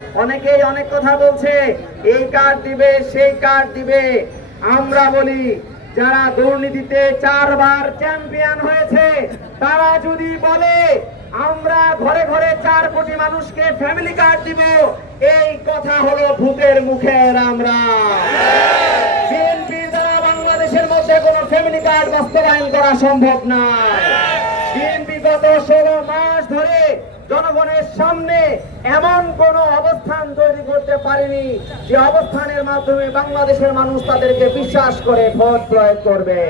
অনেকেই অনেক কথা বলছে, এই কার্ড দিবে সেই কার্ড দিবে। আমরা বলি, যারা দুর্নীতিতে 4 বার চ্যাম্পিয়ন হয়েছে তারা যদি বলে আমরা ঘরে ঘরে 4 কোটি মানুষকে ফ্যামিলি কার্ড দিব, এই কথা হলো ভূতের মুখের আমরা। বিএনপির দ্বারা বাংলাদেশের মধ্যে কোনো ফ্যামিলি কার্ড বাস্তবায়ন করা সম্ভব না। বিএনপি গত 16 মাস ধরে জনগণের সামনে এমন কোন অবস্থান তৈরি করতে পারেনি যে অবস্থানের মাধ্যমে বাংলাদেশের মানুষ তাদেরকে বিশ্বাস করে ভোট প্রয়োগ করবে।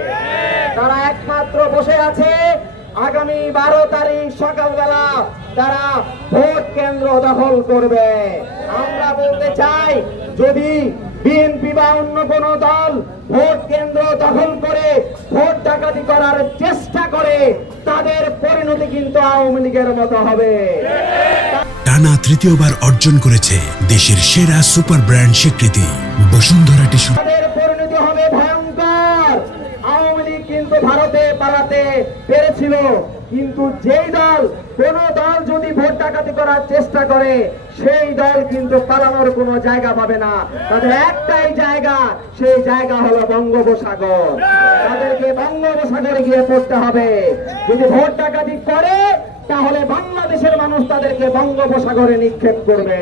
তারা একমাত্র বসে আছে আগামী 12 তারিখ সকালবেলা তারা ভোট কেন্দ্র দখল করবে। আমরা বলতে চাই, যদি বিএনপি বা অন্য কোন দল ভোট কেন্দ্র দখল করে ভোট ডাকাতি করার চেষ্টা করে, তাদের পরিণতি কিন্তু আওয়ামী লীগের মতো হবে। টানা তৃতীয়বার অর্জন করেছে দেশের সেরা সুপার ব্র্যান্ড স্বীকৃতি বসুন্ধরা টিস্যু। তাদের পরিণতি হবে ভয়ঙ্কর। আওয়ামী লীগ কিন্তু ভারতে পালাতে পেরেছিল, কিন্তু যেই দল, কোন দল যদি ভোট ডাকাতি করার চেষ্টা করে, সেই দল কিন্তু পালানোর কোনো জায়গা পাবে না। তাদের একটাই জায়গা, সেই জায়গা হলো বঙ্গোপসাগর। তাদেরকে বঙ্গোপসাগরে গিয়ে পড়তে হবে। যদি ভোট ডাকাতি করে, তাহলে বাংলাদেশের মানুষ তাদেরকে বঙ্গোপসাগরে নিক্ষেপ করবে।